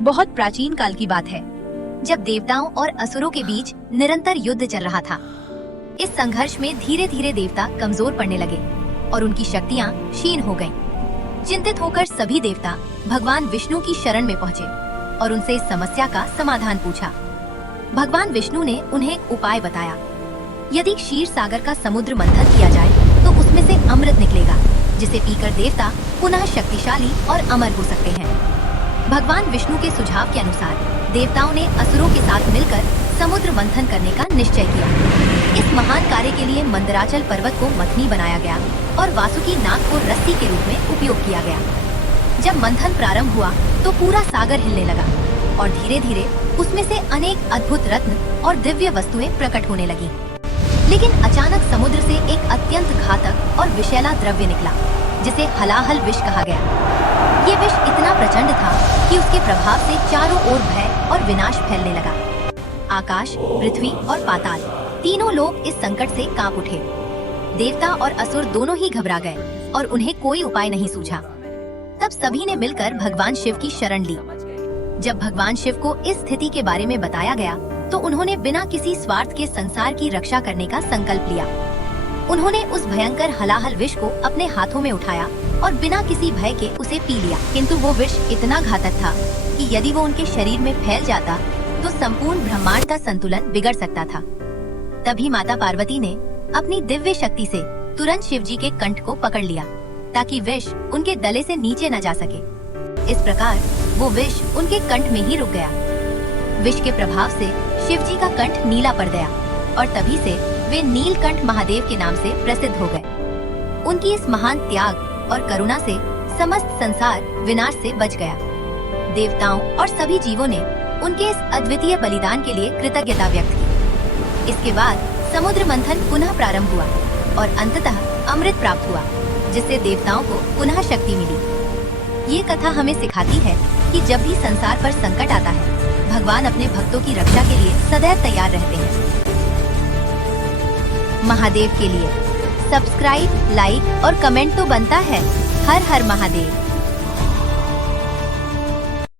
बहुत प्राचीन काल की बात है, जब देवताओं और असुरों के बीच निरंतर युद्ध चल रहा था। इस संघर्ष में धीरे धीरे देवता कमजोर पड़ने लगे और उनकी शक्तियां क्षीण हो गईं। चिंतित होकर सभी देवता भगवान विष्णु की शरण में पहुँचे और उनसे इस समस्या का समाधान पूछा। भगवान विष्णु ने उन्हें एक उपाय बताया। यदि क्षीर सागर का समुद्र मंथन किया जाए तो उसमें से अमृत निकलेगा, जिसे पीकर देवता पुनः शक्तिशाली और अमर हो सकते हैं। भगवान विष्णु के सुझाव के अनुसार देवताओं ने असुरों के साथ मिलकर समुद्र मंथन करने का निश्चय किया। इस महान कार्य के लिए मंदराचल पर्वत को मथनी बनाया गया और वासुकी नाग को रस्सी के रूप में उपयोग किया गया। जब मंथन प्रारंभ हुआ तो पूरा सागर हिलने लगा और धीरे धीरे उसमें से अनेक अद्भुत रत्न और दिव्य वस्तुएं प्रकट होने लगी। लेकिन अचानक समुद्र से एक अत्यंत घातक और विषैला द्रव्य निकला, जिसे हलाहल विष कहा गया। ये विष इतना प्रचंड था कि उसके प्रभाव से चारों ओर भय और विनाश फैलने लगा। आकाश, पृथ्वी और पाताल तीनों लोग इस संकट से कांप उठे। देवता और असुर दोनों ही घबरा गए और उन्हें कोई उपाय नहीं सूझा। तब सभी ने मिलकर भगवान शिव की शरण ली। जब भगवान शिव को इस स्थिति के बारे में बताया गया तो उन्होंने बिना किसी स्वार्थ के संसार की रक्षा करने का संकल्प लिया। उन्होंने उस भयंकर हलाहल विष को अपने हाथों में उठाया और बिना किसी भय के उसे पी लिया। किंतु वो विष इतना घातक था कि यदि वो उनके शरीर में फैल जाता तो संपूर्ण ब्रह्मांड का संतुलन बिगड़ सकता था। तभी माता पार्वती ने अपनी दिव्य शक्ति से तुरंत शिवजी के कंठ को पकड़ लिया ताकि विष उनके गले से नीचे न जा सके। इस प्रकार वो विष उनके कंठ में ही रुक गया। विष के प्रभाव से शिवजी का कंठ नीला पड़ गया और तभी से वे नीलकंठ महादेव के नाम से प्रसिद्ध हो गए। उनकी इस महान त्याग और करुणा से समस्त संसार विनाश से बच गया। देवताओं और सभी जीवों ने उनके इस अद्वितीय बलिदान के लिए कृतज्ञता व्यक्त की। इसके बाद समुद्र मंथन पुनः प्रारंभ हुआ और अंततः अमृत प्राप्त हुआ, जिससे देवताओं को पुनः शक्ति मिली। ये कथा हमें सिखाती है कि जब भी संसार पर संकट आता है, भगवान अपने भक्तों की रक्षा के लिए सदैव तैयार रहते हैं। महादेव के लिए सब्सक्राइब, लाइक और कमेंट तो बनता है। हर हर महादेव।